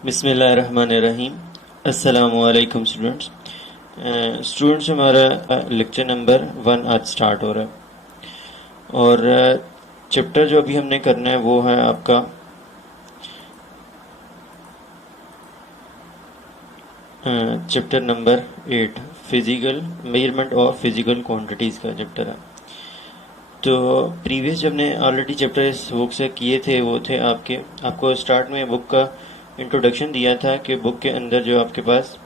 बिस्मिल्लाहिर्रहमानिर्रहीम। अस्सलामुअलैकुम स्टूडेंट्स। हमारा लेक्चर नंबर 1 आज स्टार्ट हो रहा है और चैप्टर जो अभी हमने करना है वो है आपका chapter number 8, physical measurement of physical quantities का चैप्टर है। तो प्रीवियस जब हमने ऑलरेडी चैप्टर इस बुक से किए थे वो थे आपको स्टार्ट में बुक का इंट्रोडक्शन दिया था कि बुक के अंदर जो आपके पास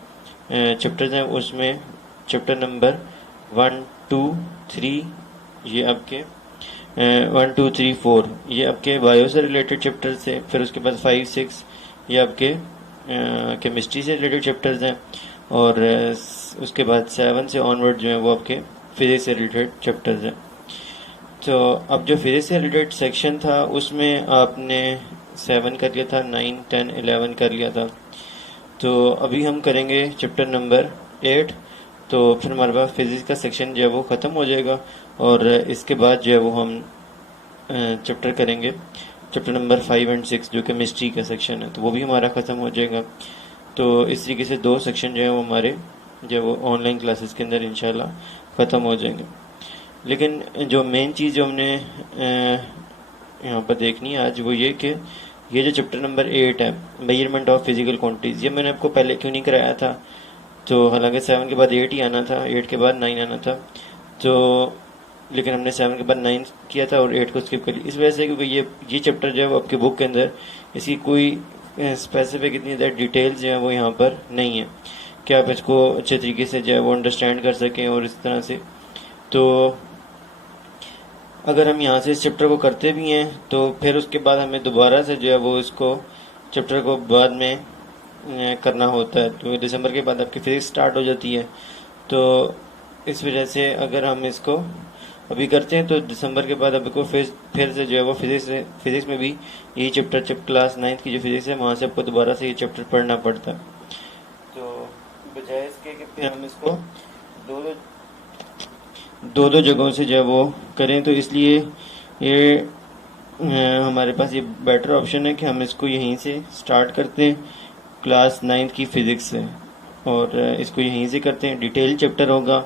चैप्टर्स हैं उसमें चैप्टर नंबर 1, 2, 3 ये आपके 1, 2, 3, 4 ये आपके बायो से रिलेटेड चैप्टर्स थे। फिर उसके बाद 5, 6 ये आपके केमिस्ट्री से रिलेटेड चैप्टर्स हैं और उसके बाद 7 से ऑनवर्ड जो है वो आपके फिजिक्स से रिलेटेड चैप्टर्स हैं। तो अब जो फिजिक्स से रिलेटेड सेक्शन था उसमें आपने 7 कर लिया था, 9, 10, 11 कर लिया था। तो अभी हम करेंगे चैप्टर नंबर 8। तो फिर हमारे पास फिजिक्स का सेक्शन जो है वो ख़त्म हो जाएगा और इसके बाद जो है वो हम चैप्टर करेंगे चैप्टर नंबर 5 एंड 6 जो केमिस्ट्री का सेक्शन है, तो वो भी हमारा ख़त्म हो जाएगा। तो इस तरीके से 2 सेक्शन जो है वो हमारे जो वो ऑनलाइन क्लासेस के अंदर इंशाल्लाह ख़त्म हो जाएंगे। लेकिन जो मेन चीज़ जो हमने यहाँ पर देखनी है आज वो ये कि ये जो चैप्टर नंबर 8 है मेजरमेंट ऑफ फिजिकल क्वांटिटीज़, ये मैंने आपको पहले क्यों नहीं कराया था। तो हालांकि 7 के बाद 8 ही आना था, 8 के बाद 9 आना था। तो लेकिन हमने 7 के बाद 9 किया था और 8 को स्किप कर लिया इस वजह से क्योंकि ये चैप्टर जो है वो आपके बुक के अंदर इसकी कोई स्पेसिफिक इतनी ज़्यादा डिटेल्स जो है वो यहाँ पर नहीं है कि आप इसको अच्छे तरीके से जो है वो अंडरस्टैंड कर सकें। और इस तरह से तो अगर हम यहाँ से इस चैप्टर को करते भी हैं तो फिर उसके बाद हमें दोबारा से जो है वो इसको चैप्टर को बाद में करना होता है। तो दिसंबर के बाद आपकी फिजिक्स स्टार्ट हो जाती है। तो इस वजह से अगर हम इसको अभी करते हैं तो दिसंबर के बाद आपको फिर से जो है वो फिजिक्स में भी यही चैप्टर क्लास 9th की जो फिजिक्स है वहाँ से आपको दोबारा से ये चैप्टर पढ़ना पड़ता है। तो बजाय इसके कि फिर हम इसको दो दो दो जगहों से जो है वो करें, तो इसलिए ये हमारे पास ये बेटर ऑप्शन है कि हम इसको यहीं से स्टार्ट करते हैं क्लास 9th की फ़िज़िक्स से और इसको यहीं से करते हैं। डिटेल चैप्टर होगा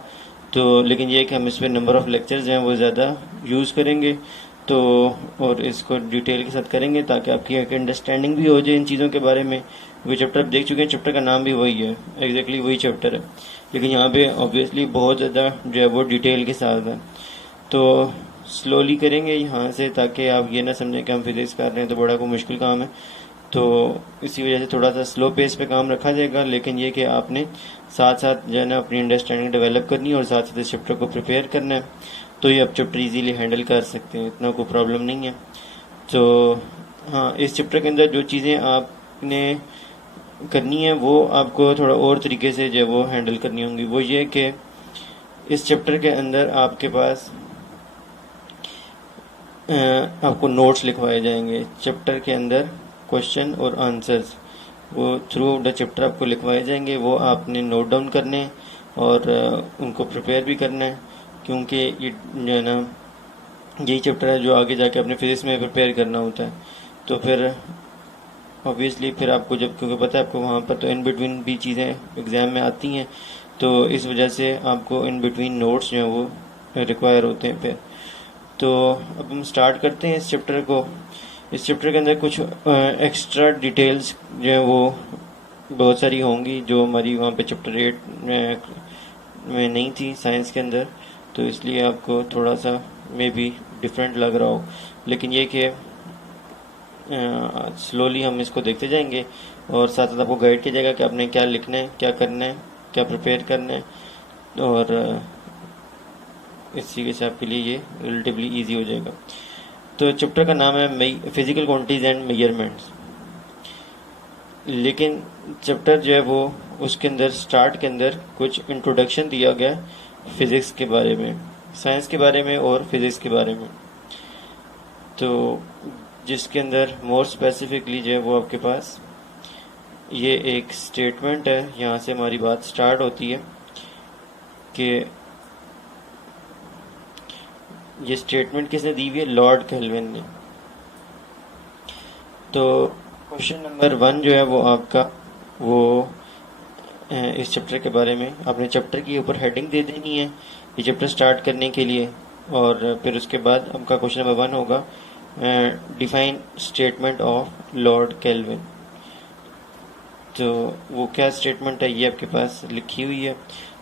तो लेकिन ये है कि हम इस पर नंबर ऑफ़ लेक्चर्स जो हैं वो ज़्यादा यूज़ करेंगे तो और इसको डिटेल के साथ करेंगे ताकि आपकी एक अंडरस्टैंडिंग भी हो जाए इन चीज़ों के बारे में। वो चैप्टर आप देख चुके हैं, चैप्टर का नाम भी वही है, एग्जैक्टली वही चैप्टर है, लेकिन यहाँ पे ऑब्वियसली बहुत ज़्यादा जो है वो डिटेल के साथ है। तो स्लोली करेंगे यहाँ से ताकि आप ये ना समझें कि हम फिजिक्स कर रहे हैं तो बड़ा कोई मुश्किल काम है। तो इसी वजह से थोड़ा सा स्लो पेस पे काम रखा जाएगा, लेकिन ये कि आपने साथ साथ जो है ना अपनी अंडरस्टैंडिंग डेवलप करनी है और साथ साथ इस चैप्टर को प्रिपेयर करना है। तो ये आप चैप्टर इजीली हैंडल कर सकते हैं, इतना कोई प्रॉब्लम नहीं है। तो हाँ, इस चैप्टर के अंदर जो चीज़ें आपने करनी है वो आपको थोड़ा और तरीके से जो है वो हैंडल करनी होंगी। वो ये कि इस चैप्टर के अंदर आपके पास आपको नोट्स लिखवाए जाएंगे। चैप्टर के अंदर क्वेश्चन और आंसर्स वो थ्रू द चैप्टर आपको लिखवाए जाएंगे, वो आपने नोट डाउन करने हैं और उनको प्रिपेयर भी करना है, क्योंकि ये जो है ना यही चैप्टर है जो आगे जाके अपने फिजिक्स में प्रिपेयर करना होता है। तो फिर ऑब्वियसली फिर आपको जब क्योंकि पता है आपको वहाँ पर तो इन बिटवीन भी चीज़ें एग्ज़ाम में आती हैं, तो इस वजह से आपको इन बिटवीन नोट्स जो हैं वो रिक्वायर होते हैं। फिर तो अब हम स्टार्ट करते हैं इस चैप्टर को। इस चैप्टर के अंदर कुछ एक्स्ट्रा डिटेल्स जो है वो बहुत सारी होंगी जो हमारी वहाँ पे चैप्टर 8 में नहीं थी साइंस के अंदर, तो इसलिए आपको थोड़ा सा मे बी डिफरेंट लग रहा हो, लेकिन ये कि स्लोली हम इसको देखते जाएंगे और साथ साथ आपको गाइड किया जाएगा कि आपने क्या लिखना है, क्या करना है, क्या प्रिपेयर करना है और इस तरीके से आपके लिए ये रिलेटिवली इजी हो जाएगा। तो चैप्टर का नाम है फिजिकल क्वांटिटीज एंड मेजरमेंट्स, लेकिन चैप्टर जो है वो उसके अंदर स्टार्ट के अंदर कुछ इंट्रोडक्शन दिया गया फिज़िक्स के बारे में, साइंस के बारे में और फिज़िक्स के बारे में। तो जिसके अंदर मोर स्पेसिफिकली जो है वो आपके पास ये एक स्टेटमेंट है, यहाँ से हमारी बात स्टार्ट होती है कि ये स्टेटमेंट किसने दी हुई है, लॉर्ड केल्विन ने। तो क्वेश्चन नंबर 1 जो है वो आपका वो इस चैप्टर के बारे में आपने चैप्टर के ऊपर हेडिंग दे देनी है ये चैप्टर स्टार्ट करने के लिए। और फिर उसके बाद आपका क्वेश्चन नंबर 1 होगा define statement of Lord kelvin. तो वो क्या स्टेटमेंट है ये आपके पास लिखी हुई है।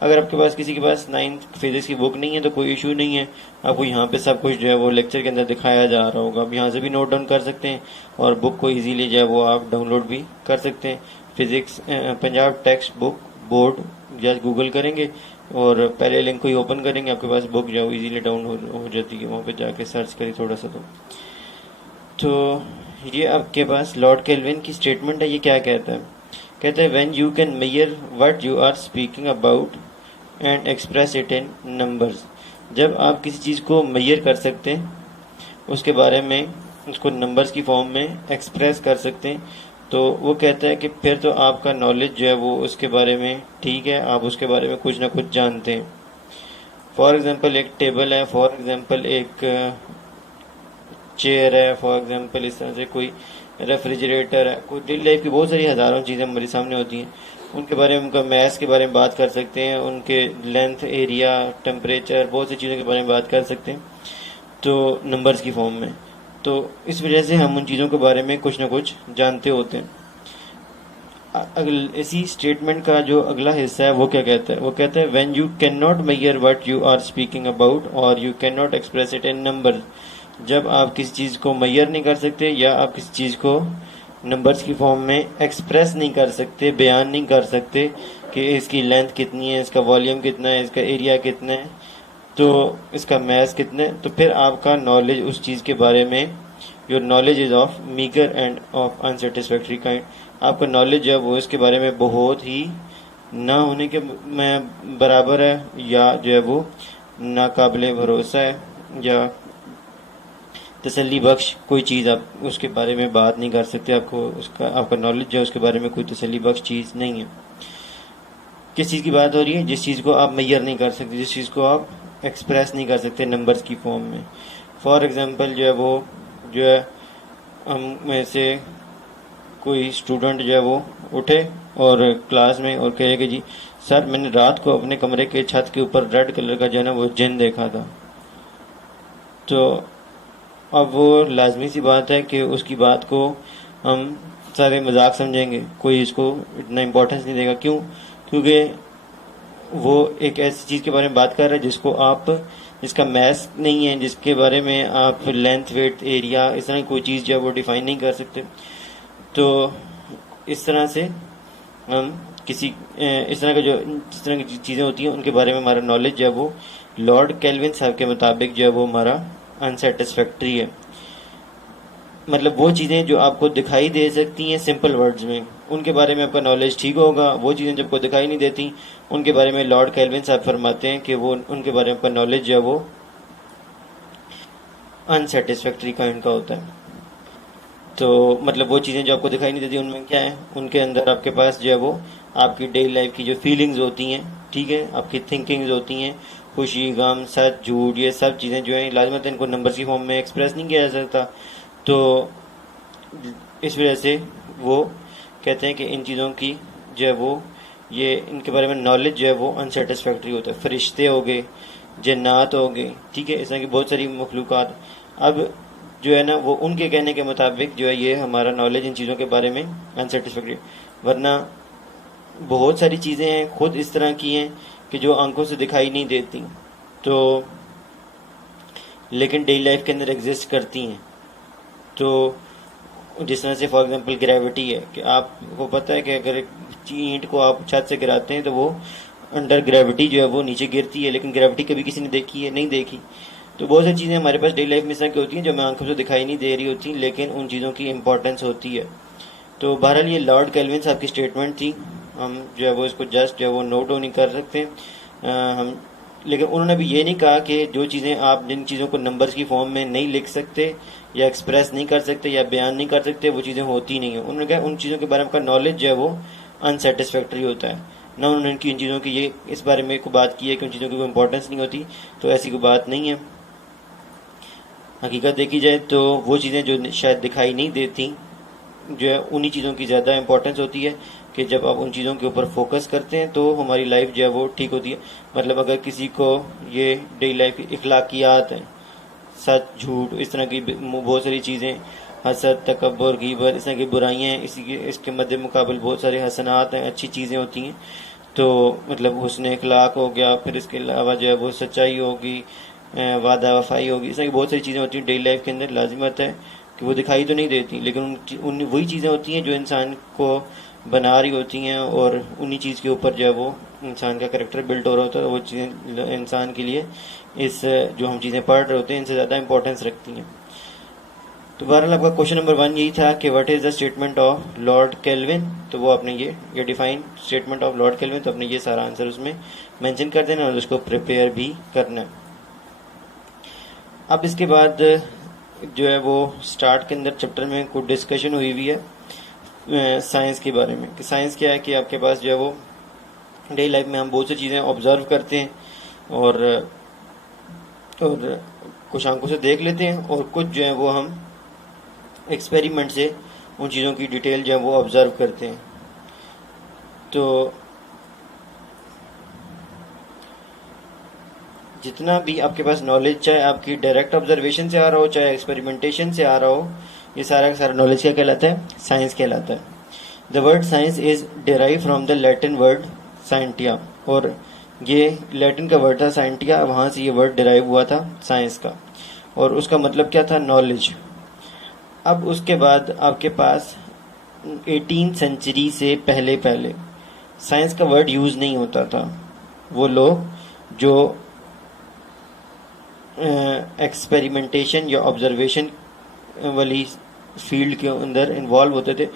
अगर आपके पास किसी के पास 9th फिजिक्स की बुक नहीं है तो कोई इशू नहीं है, आपको यहाँ पे सब कुछ जो है वो लेक्चर के अंदर दिखाया जा रहा होगा। आप यहाँ से भी नोट डाउन कर सकते हैं और बुक को इजीली जो है वो आप डाउनलोड भी कर सकते हैं। Physics Punjab text book board just Google करेंगे और पहले लिंक को ही ओपन करेंगे, आपके पास बुक जो है वो इजीली डाउन हो जाती है। वहाँ पे जाके सर्च करें थोड़ा सा। तो ये आपके पास लॉर्ड केल्विन की स्टेटमेंट है। ये क्या कहता है? कहते हैं when you can measure what you are speaking about and express it in numbers. जब आप किसी चीज़ को मेजर कर सकते हैं, उसके बारे में उसको नंबर्स की फॉर्म में एक्सप्रेस कर सकते हैं, तो वो कहता है कि फिर तो आपका नॉलेज जो है वो उसके बारे में ठीक है, आप उसके बारे में कुछ ना कुछ जानते हैं। फॉर एग्जांपल एक टेबल है, फॉर एग्जांपल एक चेयर है, फॉर एग्जांपल इस तरह से कोई रेफ्रिजरेटर है, कोई डेली लाइफ की बहुत सारी हज़ारों चीज़ें हमारे सामने होती हैं। उनके बारे में, उनका मैथ्स के बारे में बात कर सकते हैं, उनके लेंथ, एरिया, टेम्परेचर, बहुत सी चीज़ों के बारे में बात कर सकते हैं तो नंबर्स की फॉर्म में। तो इस वजह से हम उन चीज़ों के बारे में कुछ ना कुछ जानते होते हैं। इसी स्टेटमेंट का जो अगला हिस्सा है वो क्या कहता है? वो कहता है when you can not measure what you are speaking about और you can not express it in number. जब आप किसी चीज़ को मेजर नहीं कर सकते या आप किसी चीज़ को नंबर्स की फॉर्म में एक्सप्रेस नहीं कर सकते, बयान नहीं कर सकते कि इसकी लेंथ कितनी है, इसका वॉल्यूम कितना है, इसका एरिया कितना है, तो इसका मैथ कितना है, तो फिर आपका नॉलेज उस चीज़ के बारे में, your knowledge is of meagre end of unsatisfactory kind. आपका नॉलेज जो है वो इसके बारे में बहुत ही ना होने के में बराबर है, या जो है वो नाकाबिले भरोसा है, या तसल्ली बख्श कोई चीज़ आप उसके बारे में बात नहीं कर सकते। आपको उसका आपका नॉलेज जो है उसके बारे में कोई तसल्ली बख्श चीज़ नहीं है। किस चीज़ की बात हो रही है? जिस चीज़ को आप मेजर नहीं कर सकते, जिस चीज़ को आप एक्सप्रेस नहीं कर सकते नंबर्स की फॉर्म में। फॉर एग्जांपल जो है वो जो है हम में से कोई स्टूडेंट जो है वो उठे और क्लास में और कहे कि जी सर मैंने रात को अपने कमरे के छत के ऊपर रेड कलर का जो है ना वो जिन देखा था। तो अब वो लाजमी सी बात है कि उसकी बात को हम सारे मजाक समझेंगे, कोई इसको इतना इम्पोर्टेंस नहीं देगा। क्यों? क्योंकि वो एक ऐसी चीज़ के बारे में बात कर रहा है जिसका मैथ्स नहीं है, जिसके बारे में आप लेंथ, वेट, एरिया, इस तरह की कोई चीज़ जो है वो डिफाइन नहीं कर सकते। तो इस तरह से हम इस तरह जिस तरह की चीज़ें होती हैं उनके बारे में हमारा नॉलेज जो है वो लॉर्ड केल्विन साहब के मुताबिक जो है वो हमारा अनसेटिस्फैक्ट्री है। मतलब वो चीज़ें जो आपको दिखाई दे सकती हैं सिंपल वर्ड्स में, उनके बारे में आपका नॉलेज ठीक होगा। वो चीज़ें जब आपको दिखाई नहीं देती उनके बारे में लॉर्ड केल्विन साहब फरमाते हैं कि वो उनके बारे में आपका नॉलेज जो है वो अनसेटिस्फैक्ट्री काइंड का होता है। तो मतलब वो चीज़ें जो आपको दिखाई नहीं देती उनमें क्या है, उनके अंदर आपके पास जो है वो आपकी डेली लाइफ की जो फीलिंग्स होती हैं, ठीक है, आपकी थिंकिंग्स होती हैं, खुशी, गम, सच, झूठ, ये सब चीज़ें जो हैं लाजमत इनको नंबर्स की फॉर्म में एक्सप्रेस नहीं किया जा सकता। तो इस वजह से वो कहते हैं कि इन चीज़ों की जो है वो ये इनके बारे में नॉलेज जो है वो अनसेटिस्फैक्ट्री होता है। फरिश्ते हो गए, जन्नात हो गए, ठीक है, इस तरह की बहुत सारी मखलूक़ात। अब जो है ना वो उनके कहने के मुताबिक जो है ये हमारा नॉलेज इन चीज़ों के बारे में अनसेटिस्फैक्ट्री, वरना बहुत सारी चीज़ें हैं खुद इस तरह की हैं कि जो आंखों से दिखाई नहीं देती, तो लेकिन डेली लाइफ के अंदर एग्जिस्ट करती हैं। तो जिस तरह से फॉर एग्जांपल ग्रेविटी है कि आपको पता है कि अगर एक ईंट को आप छत से गिराते हैं तो वो अंडर ग्रेविटी जो है वो नीचे गिरती है, लेकिन ग्रेविटी कभी किसी ने देखी है? नहीं देखी। तो बहुत सारी चीज़ें हमारे पास डेली लाइफ में इस तरह की होती हैं जो हमें आंखों से दिखाई नहीं दे रही होती, लेकिन उन चीज़ों की इंपॉर्टेंस होती है। तो बहरहाल ये लॉर्ड केल्विन साहब की स्टेटमेंट थी। हम जो है वो इसको जस्ट जो है वो नोट डाउन नहीं कर सकते हम, लेकिन उन्होंने भी ये नहीं कहा कि जो चीज़ें आप जिन चीज़ों को नंबर्स की फॉर्म में नहीं लिख सकते या एक्सप्रेस नहीं कर सकते या बयान नहीं कर सकते वो चीज़ें होती नहीं है। उन्होंने कहा उन चीज़ों के बारे में का नॉलेज जो है वो अनसेटिस्फैक्ट्री होता है। ना उन्होंने इन चीज़ों की ये इस बारे में कोई बात की है कि उन चीज़ों की कोई इंपॉर्टेंस नहीं होती, तो ऐसी कोई बात नहीं है। हकीकत देखी जाए तो वो चीज़ें जो शायद दिखाई नहीं देती जो है उन्हीं चीज़ों की ज़्यादा इंपॉर्टेंस होती है कि जब आप उन चीज़ों के ऊपर फोकस करते हैं तो हमारी लाइफ जो है वो ठीक होती है। मतलब अगर किसी को ये डेली लाइफ की इखलाकियात हैं, सच झूठ इस तरह की बहुत सारी चीज़ें, हसद तकब्बुर गीबत इस तरह की बुराइयाँ हैं, इसके मद्दे मुकाबल बहुत सारे हसनात हैं, अच्छी चीज़ें होती हैं। तो मतलब हुस्न इखलाक हो गया, फिर इसके अलावा जो है वो सच्चाई होगी, वादा वफाई होगी, इस तरह की बहुत सारी चीज़ें होती हैं डेली लाइफ के अंदर। लाजिमत है कि वो दिखाई तो नहीं देती, लेकिन उन वही चीज़ें होती हैं जो इंसान को बना रही होती हैं, और उन्हीं चीज़ के ऊपर जो है वो इंसान का करेक्टर बिल्ट हो रहा होता है। वो चीज़ें इंसान के लिए इस जो हम चीज़ें पढ़ रहे होते हैं इनसे ज़्यादा इंपॉर्टेंस रखती हैं। तो बहरहाल आपका क्वेश्चन नंबर 1 यही था कि what is the statement of Lord kelvin. तो वो आपने ये define statement of Lord kelvin, तो आपने ये सारा आंसर उसमें मेंशन कर देना और उसको प्रिपेयर भी करना है। अब इसके बाद जो है वो स्टार्ट के अंदर चैप्टर में कुछ डिस्कशन हुई हुई है साइंस के बारे में, कि साइंस क्या है कि आपके पास जो है वो डेली लाइफ में हम बहुत सी चीज़ें ऑब्जर्व करते हैं और कुछ आंखों से देख लेते हैं, और कुछ जो है वो हम एक्सपेरिमेंट से उन चीज़ों की डिटेल जो है वो ऑब्जर्व करते हैं। तो जितना भी आपके पास नॉलेज, चाहे आपकी डायरेक्ट ऑब्जर्वेशन से आ रहा हो चाहे एक्सपेरिमेंटेशन से आ रहा हो, ये सारा का सारा नॉलेज क्या कहलाता है? साइंस कहलाता है। The word science is derive from the Latin word scientia, और ये लैटिन का वर्ड था साइंटिया, वहाँ से ये वर्ड डिराइव हुआ था साइंस का, और उसका मतलब क्या था? नॉलेज। अब उसके बाद आपके पास 18th सेंचुरी से पहले साइंस का वर्ड यूज़ नहीं होता था। वो लोग जो एक्सपेरिमेंटेशन या ऑब्जर्वेशन वाली फील्ड के अंदर इन्वॉल्व होते थे,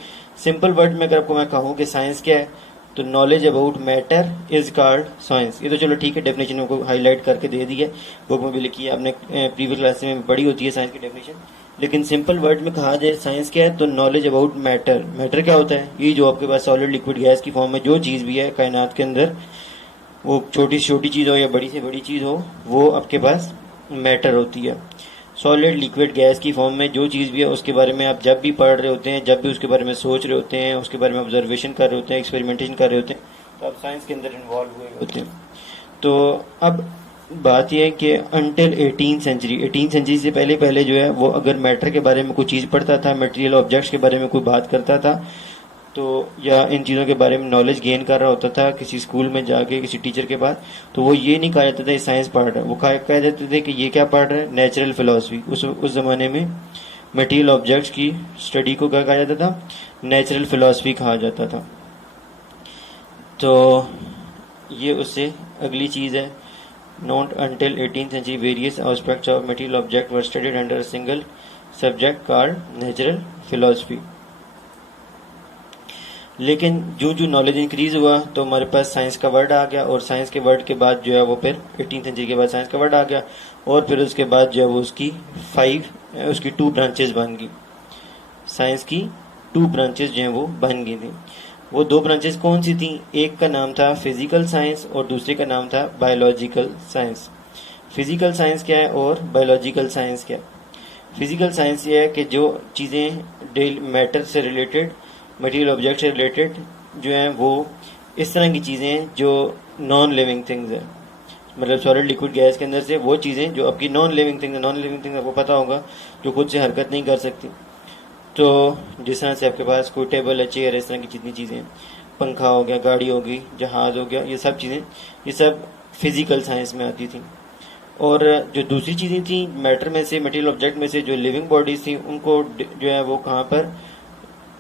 सिंपल वर्ड में अगर आपको मैं कहूँ कि साइंस क्या है, तो knowledge about matter is called science. ये तो चलो ठीक है, डेफिनेशन को हाईलाइट करके दे दी है, बुक में भी लिखी है, आपने प्रीवियस क्लास में पढ़ी होती है साइंस की डेफिनेशन। लेकिन सिंपल वर्ड में कहा जाए साइंस क्या है, तो नॉलेज अबाउट मैटर। मैटर क्या होता है? ये जो आपके पास सॉलिड लिक्विड गैस की फॉर्म में जो चीज़ भी है कायनात के अंदर, वो छोटी से छोटी चीज़ हो या बड़ी से बड़ी चीज़ हो, वो आपके पास मैटर होती है। सॉलिड लिक्विड गैस की फॉर्म में जो चीज़ भी है उसके बारे में आप जब भी पढ़ रहे होते हैं, जब भी उसके बारे में सोच रहे होते हैं, उसके बारे में ऑब्जर्वेशन कर रहे होते हैं, एक्सपेरिमेंटेशन कर रहे होते हैं, तो आप साइंस के अंदर इन्वॉल्व हुए होते हैं। तो अब बात यह है कि अंटिल 18th सेंचुरी से पहले जो है वो अगर मैटर के बारे में कोई चीज़ पढ़ता था, मटेरियल ऑब्जेक्ट्स के बारे में कोई बात करता था, तो या इन चीज़ों के बारे में नॉलेज गेन कर रहा होता था किसी स्कूल में जाके किसी टीचर के पास, तो वो ये नहीं कहा जाता था ये साइंस पढ़ रहा है, वो कह देते थे कि ये क्या पढ़ रहा है? Natural philosophy. उस ज़माने में मटेरियल ऑब्जेक्ट्स की स्टडी को क्या कहा जाता था? नेचुरल फिलोसफी कहा जाता था। तो ये उससे अगली चीज़ है, not until 18th century various aspects of material object were studied under a single subject called natural philosophy. लेकिन जो जो नॉलेज इंक्रीज हुआ तो हमारे पास साइंस का वर्ड आ गया, और साइंस के वर्ड के बाद जो है वो फिर 18th सेंचुरी के बाद साइंस का वर्ड आ गया, और फिर उसके बाद जो है वो उसकी 2 ब्रांचेस बन गई। साइंस की 2 ब्रांचेस जो हैं वो बन गई थी। वो 2 ब्रांचेस कौन सी थी? एक का नाम था फिजिकल साइंस और दूसरे का नाम था बायोलॉजिकल साइंस। फिजिकल साइंस क्या है और बायोलॉजिकल साइंस क्या है? फिजिकल साइंस ये है कि जो चीज़ें डेली मैटर से रिलेटेड, मटेरियल ऑब्जेक्ट से रिलेटेड जो हैं वो इस तरह की चीज़ें जो नॉन लिविंग थिंग्स है, मतलब सॉलिड लिक्विड गैस के अंदर से वो चीज़ें जो आपकी नॉन लिविंग थिंग्स आपको पता होगा जो खुद से हरकत नहीं कर सकती। तो जिस तरह से आपके पास कोई टेबल है, चेयर है, इस तरह की जितनी चीज़ें, पंखा हो गया, गाड़ी होगी, जहाज़ हो गया, ये सब चीज़ें, ये सब फिजिकल साइंस में आती थी। और जो दूसरी चीज़ें थी मैटर में से, मटेरियल ऑब्जेक्ट में से, जो लिविंग बॉडीज थी, उनको जो है वो कहाँ पर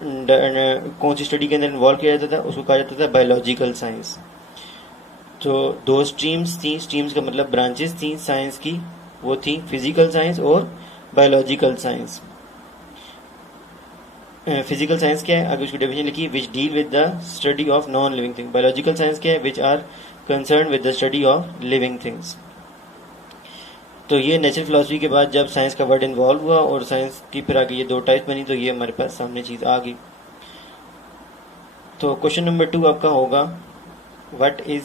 कौन सी स्टडी के अंदर इन्वॉल्व किया जाता था? उसको कहा जाता था बायोलॉजिकल साइंस। तो 2 स्ट्रीम्स थी, स्ट्रीम्स का मतलब ब्रांचेस थी साइंस की, वो थी फिजिकल साइंस और बायोलॉजिकल साइंस। फिजिकल साइंस क्या है? अगर उसकी डेफिनेशन लिखी, which deal with the study of non living thing. Biological science क्या है? Which are concern with the study of living things. तो ये नेचुरल फिलोसफी के बाद जब साइंस का वर्ड इन्वॉल्व हुआ और साइंस की फिर आगे ये 2 टाइप बनी, तो ये हमारे पास सामने चीज़ आ गई। तो क्वेश्चन नंबर 2 आपका होगा, what is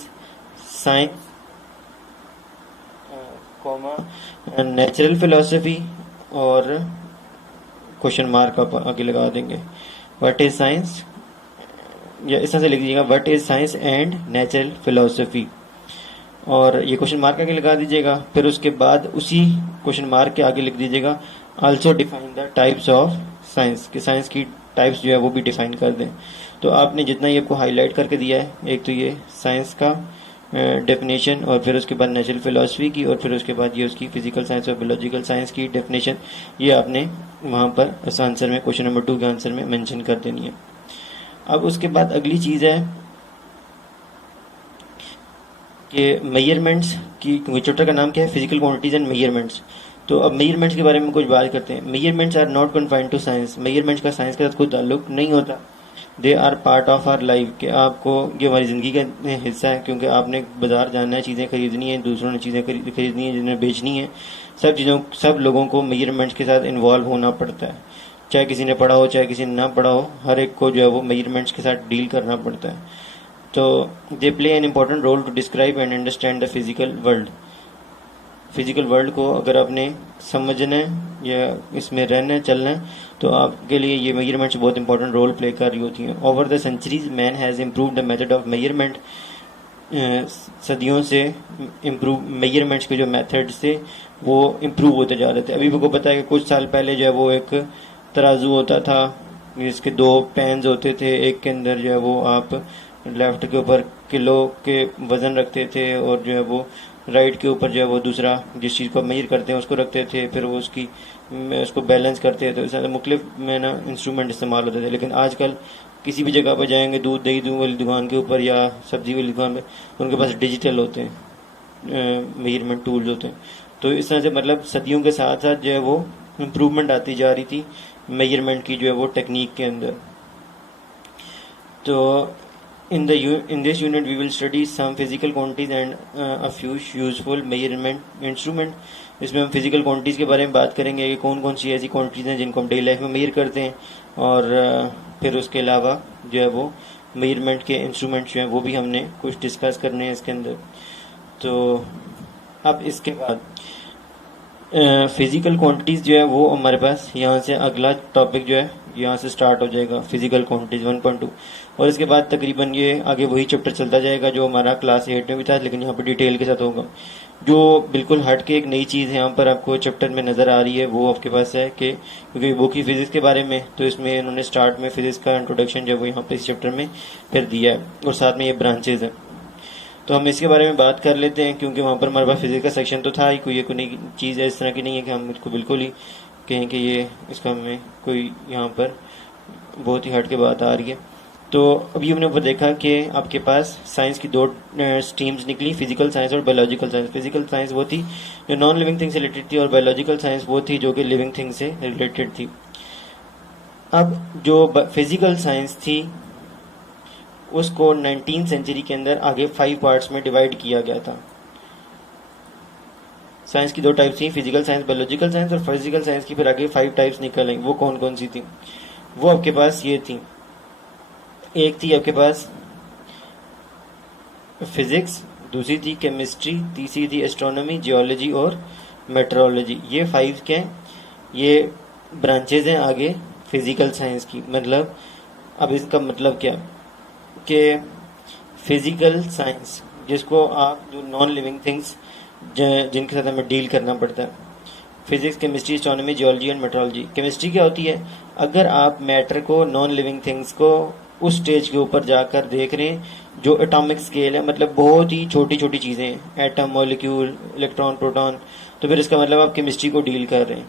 science comma natural philosophy, और क्वेश्चन मार्क आप आगे लगा देंगे। व्हाट इज साइंस, या इस तरह से लिख दीजिएगा, what is science and natural philosophy, और ये क्वेश्चन मार्क आगे लगा दीजिएगा। फिर उसके बाद उसी क्वेश्चन मार्क के आगे लिख दीजिएगा also define the types of science, कि साइंस की टाइप्स जो है वो भी डिफाइन कर दें। तो आपने जितना ये आपको हाईलाइट करके दिया है, एक तो ये साइंस का डेफिनेशन, और फिर उसके बाद नेचुरल फिलोसफी की, और फिर उसके बाद ये उसकी फिजिकल साइंस और बायोलॉजिकल साइंस की डेफिनेशन, ये आपने वहाँ पर इस आंसर में, क्वेश्चन नंबर 2 के आंसर में मेंशन कर देनी है। अब उसके बाद अगली चीज़ है कि मेजरमेंट्स की, क्योंकि चैप्टर का नाम क्या है, फिजिकल क्वांटिटीज एंड मेजरमेंट्स। तो अब मेजरमेंट्स के बारे में कुछ बात करते हैं। Measurements are not confined to science, measurements का साइंस के साथ कोई ताल्लुक नहीं होता। They are part of our life, कि आपको ये हमारी ज़िंदगी का हिस्सा है, क्योंकि आपने बाजार जाना है, चीज़ें खरीदनी है, दूसरों ने चीज़ें खरीदनी है, जिन्हें बेचनी है, सब लोगों को मेजरमेंट्स के साथ इन्वॉल्व होना पड़ता है। चाहे किसी ने पढ़ा हो, चाहे किसी ने ना पढ़ा हो, हर एक को जो है वो मेजरमेंट्स के साथ डील करना पड़ता है। तो they play an important role to describe and understand the physical world. Physical world को अगर आपने समझना है या इसमें रहना है, चलना है, तो आपके लिए ये मेजरमेंट्स बहुत इंपॉर्टेंट रोल प्ले कर रही होती हैं। Over the centuries man has improve the method of measurement, सदियों से इम्प्रूव मेजरमेंट्स के जो मेथड्स थे वो इम्प्रूव होते जा रहे थे। अभी आपको पता है कि कुछ साल पहले जो है वो एक तराजू होता था, इसके 2 पैन्स होते थे, एक के अंदर जो है वो आप लेफ्ट के ऊपर किलो के वज़न रखते थे, और जो है वो राइट के ऊपर जो है वो दूसरा जिस चीज़ को मेजर करते हैं उसको रखते थे, फिर वो उसको बैलेंस करते थे। तो इस तरह मुख्तलिफ में ना इंस्ट्रूमेंट इस्तेमाल होते थे। लेकिन आजकल किसी भी जगह पर जाएंगे, दूध दही दूध वाली दुकान के ऊपर या सब्जी वाली दुकान पर, उनके पास डिजिटल होते हैं मेजरमेंट टूल्स होते हैं। तो इस तरह से मतलब सदियों के साथ साथ जो है वो इम्प्रूवमेंट आती जा रही थी मेजरमेंट की जो है वो टेक्निक के अंदर। तो in this unit we will study some physical quantities and a few useful measurement instrument। इसमें हम फिजिकल क्वांटिटीज़ के बारे में बात करेंगे कि कौन कौन सी ऐसी क्वांटिटीज़ हैं जिनको हम डेली लाइफ में मेजर करते हैं, और फिर उसके अलावा जो है वो मेजरमेंट के इंस्ट्रूमेंट जो हैं वो भी हमने कुछ डिस्कस करने हैं इसके अंदर। तो अब इसके बाद फिजिकल क्वांटिटीज़ जो है वो हमारे पास यहाँ से अगला टॉपिक जो है यहाँ से स्टार्ट हो जाएगा, फिजिकल क्वांटिटीज़ 1.2, और इसके बाद तकरीबन ये आगे वही चैप्टर चलता जाएगा जो हमारा क्लास 8 में भी था, लेकिन यहाँ पर डिटेल के साथ होगा। जो बिल्कुल हट के एक नई चीज़ यहाँ पर आपको चैप्टर में नज़र आ रही है वो आपके पास है कि क्योंकि बुक की फिजिक्स के बारे में, तो इसमें इन्होंने स्टार्ट में फिजिक्स का इंट्रोडक्शन जो है वो यहाँ पर इस चैप्टर में फिर दिया है, और साथ में ये ब्रांचेज हैं। तो हम इसके बारे में बात कर लेते हैं, क्योंकि वहाँ पर हमारे पास फिजिक्स का सेक्शन तो था ही, कोई नई चीज़ है इस तरह की नहीं है कि हम इसको बिल्कुल ही कहें कि ये इसका हमें कोई यहाँ पर बहुत ही हट के बात आ रही है। तो अभी हमने ऊपर देखा कि आपके पास साइंस की 2 स्ट्रीम्स निकली, फिजिकल साइंस और बायोलॉजिकल साइंस। फिजिकल साइंस वो थी जो नॉन लिविंग थिंग से रिलेटेड थी, और बायोलॉजिकल साइंस वो थी जो कि लिविंग थिंग से रिलेटेड थी। अब जो फिजिकल साइंस थी उसको 19th सेंचुरी के अंदर आगे 5 पार्ट्स में डिवाइड किया गया था। साइंस की 2 टाइप्स थी, फिजिकल साइंस, बायोलॉजिकल साइंस, और फिजिकल साइंस की फिर आगे 5 टाइप्स निकल आई। वो कौन कौन सी थी? वो आपके पास ये थी, एक थी आपके पास फिजिक्स, दूसरी थी केमिस्ट्री, तीसरी थी एस्ट्रोनॉमी, जियोलॉजी और मेट्रोलॉजी। ये 5 के ये ब्रांचेज हैं आगे फिजिकल साइंस की। मतलब अब इसका मतलब क्या कि फिजिकल साइंस जिसको आप जो नॉन लिविंग थिंग्स जिनके साथ हमें डील करना पड़ता है, physics, chemistry, astronomy, geology and metrology. Chemistry क्या होती है? अगर आप मैटर को, नॉन लिविंग थिंग्स को उस स्टेज के ऊपर जाकर देख रहे हैं जो एटॉमिक स्केल है, मतलब बहुत ही छोटी छोटी चीज़ें, एटम, मॉलिक्यूल, इलेक्ट्रॉन, प्रोटॉन, तो फिर इसका मतलब आप केमिस्ट्री को डील कर रहे हैं।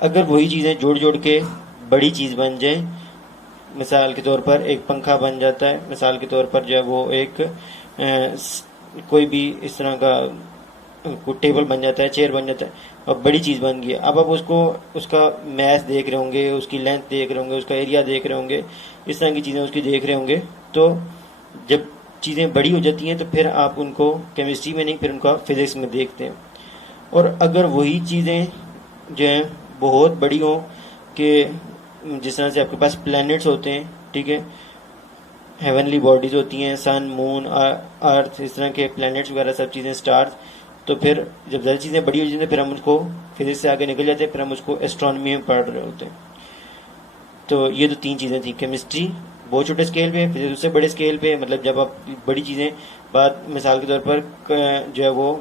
अगर वही चीज़ें जोड़ जोड़ के बड़ी चीज़ बन जाए, मिसाल के तौर पर एक पंखा बन जाता है, मिसाल के तौर पर जो है वो एक कोई भी इस तरह का टेबल बन जाता है, चेयर बन जाता है, और बड़ी चीज़ बन गई है। अब आप उसका मैथ देख रहे होंगे, उसकी लेंथ देख रहे होंगे, उसका एरिया देख रहे होंगे, इस तरह की चीज़ें उसकी देख रहे होंगे। तो जब चीज़ें बड़ी हो जाती हैं तो फिर आप उनको केमिस्ट्री में नहीं, फिर उनका फिजिक्स में देखते हैं। और अगर वही चीज़ें जो हैं बहुत बड़ी हों कि जिस तरह से आपके पास प्लैनेट्स होते हैं, ठीक है, हेवनली बॉडीज होती हैं, सन, मून, अर्थ, इस तरह के प्लैनेट्स वगैरह सब चीज़ें, स्टार्स, तो फिर जब ज़्यादा चीज़ें बड़ी हो जाती हैं फिर हम उसको फिजिक्स से आगे निकल जाते हैं, फिर हम उसको एस्ट्रोनॉमी में पढ़ रहे होते हैं। तो ये तो 3 चीज़ें थी, केमिस्ट्री बहुत छोटे स्केल पे, फिजिक्स उससे बड़े स्केल पे, मतलब जब आप बड़ी चीज़ें, बात मिसाल के तौर पर जो है वो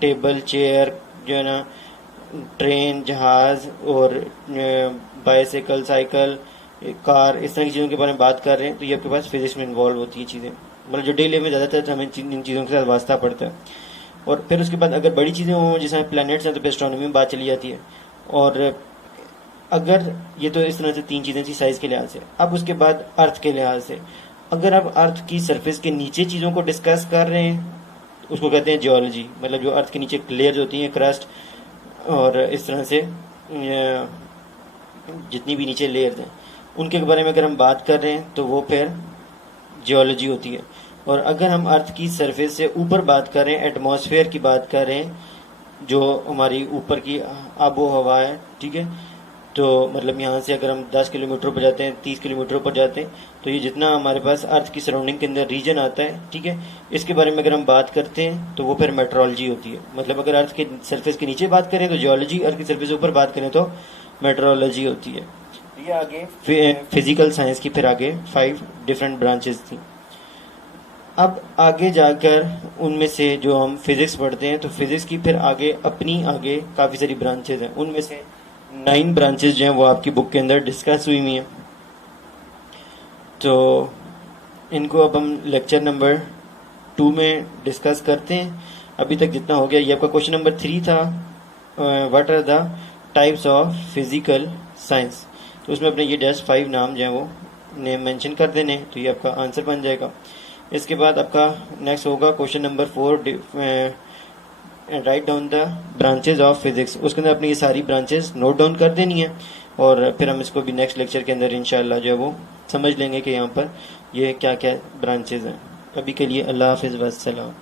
टेबल चेयर जो है ना, ट्रेन जहाज़ और बाइसाइकिल साइकिल कार, इस तरह की चीज़ों के बारे में बात कर रहे हैं, तो ये आपके पास फिजिक्स में इन्वॉल्व होती है चीज़ें, मतलब जो डेली में ज़्यादातर हमें इन चीज़ों के साथ वास्ता पड़ता है। और फिर उसके बाद अगर बड़ी चीज़ें हों जैसे प्लैनेट्स हैं तो फिर एस्ट्रोनॉमी में बात चली जाती है। और अगर ये तो इस तरह से 3 चीज़ें थी साइज़ के लिहाज से। अब उसके बाद अर्थ के लिहाज से, अगर आप अर्थ की सरफेस के नीचे चीज़ों को डिस्कस कर रहे हैं उसको कहते हैं जियोलॉजी, मतलब जो अर्थ के नीचे लेयर्स होती हैं, क्रस्ट और इस तरह से जितनी भी नीचे लेयर्स हैं उनके बारे में अगर हम बात कर रहे हैं तो वो फिर जियोलॉजी होती है। और अगर हम अर्थ की सरफेस से ऊपर बात कर रहे हैं, एटमॉस्फेयर की बात कर रहे हैं, जो हमारी ऊपर की आबो हवा है, ठीक है, तो मतलब यहाँ से अगर हम 10 किलोमीटर पर जाते हैं, 30 किलोमीटर पर जाते हैं, तो ये जितना हमारे पास अर्थ की सराउंडिंग के अंदर रीजन आता है, ठीक है, इसके बारे में अगर हम बात करते हैं तो वो फिर मेट्रोलॉजी होती है। मतलब अगर अर्थ के सरफेस के नीचे बात करें तो जियोलॉजी, अर्थ की सरफेस ऊपर बात करें तो मेट्रोलॉजी होती है। ये आगे फिजिकल साइंस की फिर आगे 5 डिफरेंट ब्रांचेस थी। अब आगे जाकर उनमें से जो हम फिजिक्स पढ़ते हैं तो फिजिक्स की फिर आगे अपनी आगे काफ़ी सारी ब्रांचेज हैं, उनमें से 9 ब्रांचेज जो हैं वो आपकी बुक के अंदर डिस्कस हुई हुई हैं। तो इनको अब हम लेक्चर नंबर 2 में डिस्कस करते हैं। अभी तक जितना हो गया, ये आपका क्वेश्चन नंबर 3 था, what are the types of physical science. तो उसमें अपने ये जस्ट 5 नाम जो हैं वो नेम मेंशन कर देने, तो ये आपका आंसर बन जाएगा। इसके बाद आपका नेक्स्ट होगा question number 4, write down the branches of physics. उसके अंदर अपनी ये सारी ब्रांचेज नोट डाउन कर देनी है और फिर हम इसको भी नेक्स्ट लेक्चर के अंदर इंशाल्लाह जो है वो समझ लेंगे कि यहाँ पर ये क्या क्या ब्रांचेज हैं। अभी के लिए अल्लाह हाफिज़ वस्सलाम।